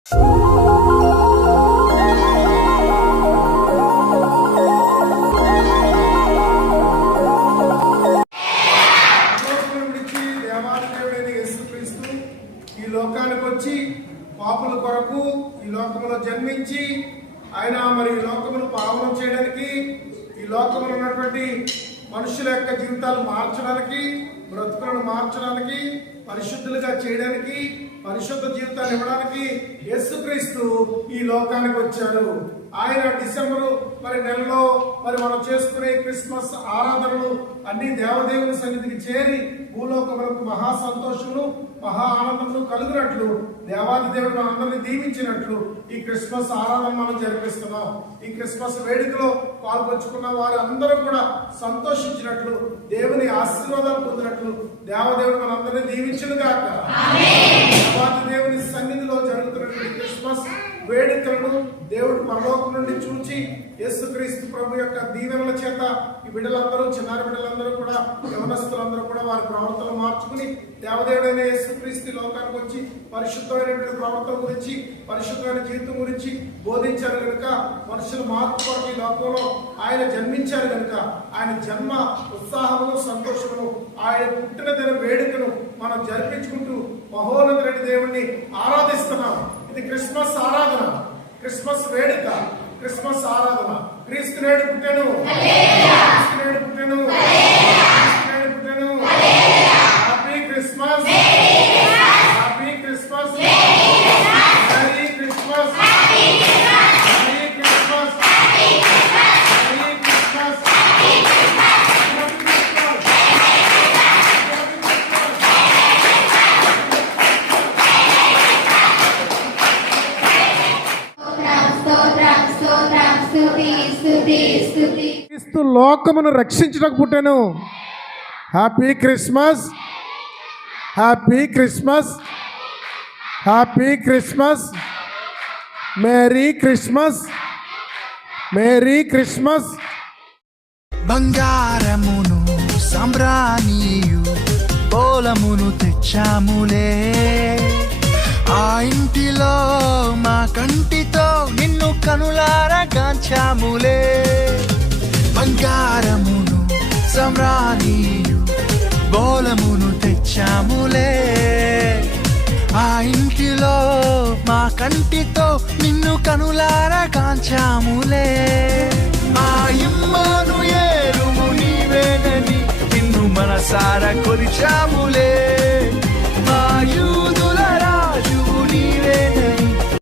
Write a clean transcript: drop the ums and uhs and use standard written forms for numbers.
ఈ లోకానికి వచ్చి పాపుల కొరకు ఈ లోకంలో జన్మించి ఆయన మరి ఈ లోకమును పావనం చేయడానికి, ఈ లోకంలో ఉన్నటువంటి మనుషుల యొక్క జీవితాలు మార్చడానికి, బ్రతుకులను మార్చడానికి, పరిశుద్ధులుగా చేయడానికి, పరిశుద్ధ జీవితాలు ఇవ్వడానికి యేసుక్రీస్తు ఈ లోకానికి వచ్చారు. ఆయన డిసెంబరు నెలలో మనం చేసుకునే క్రిస్మస్ ఆరాధనలు అన్ని దేవదేవుని సన్నిధికి చేరి భూలోకములకు మహా సంతోషమును మహా ఆనందమును కలుగునట్లు దేవాది దేవుడు మనందరినీ దీవించినట్లు ఈ క్రిస్మస్ ఆరాధన మనం జరిపిస్తున్నాం. ఈ క్రిస్మస్ వేడుకలో పాల్పంచుకున్న వారు అందరూ కూడా సంతోషించినట్లు, దేవుని ఆశీర్వాదాలు పొందినట్లు దేవదేవుడు మనందరినీ దీవించును గాక. దేవాది దేవుని సన్నిధిలో జరుగుతున్నటువంటి క్రిస్మస్ వేడుకలను దేవుడు పరలోకం నుండి చూచి యేసుక్రీస్తు ప్రభు యొక్క దీవెనల చేత ఈ బిడ్డలందరూ, చిన్నారి బిడ్డలందరూ కూడా, యవనస్తులందరూ కూడా వారి ప్రవర్తన మార్చుకుని దేవదేవుడైన యేసుక్రీస్తు లోకానికి వచ్చి పరిశుద్ధమైనటువంటి ప్రవర్తన గురించి, పరిశుద్ధమైన జీవితం గురించి బోధించారు కనుక, మనుషుల మార్పు కొరకు ఈ లోకంలో ఆయన జన్మించారు కనుక ఆయన జన్మ ఉత్సాహమును సంతోషమును, ఆయన పుట్టిన దిన వేడుకను మనం జరిపించుకుంటూ మహోన్నతుడైన దేవుణ్ణి ఆరాధిస్తున్నాం. ఇది క్రిస్మస్ ఆరాధన, క్రిస్మస్ వేడుక, క్రిస్మస్ ఆరాధన. క్రీస్తు నేడు పుట్టెను, క్రీస్తు నేడు పుట్టెను, క్రీస్తు నేడు పుట్టెను. Happy Christmas, happy Christmas, merry Christmas, merry Christmas, merry Christmas. క్రీస్తు లోకమును రక్షించడానికి పుట్టాను. Happy Christmas, happy Christmas, happy Christmas, merry Christmas, merry Christmas. బంగారమును సంబ్రాణియు బోలమును తెచ్చాములే, ఆ ఇంటిలో మా కంటితో నిన్ను కనులారా గాంచాములే. బంగారమును సంబ్రాణియు బోలమును తెచ్చాములే, ఆ ఇంటిలో మా కంటితో నిన్ను కనులారా గాంచాములే. ఆ ఇమ్మానుయేలు నీవేనని నిన్ను మనసారా కొలిచాములే.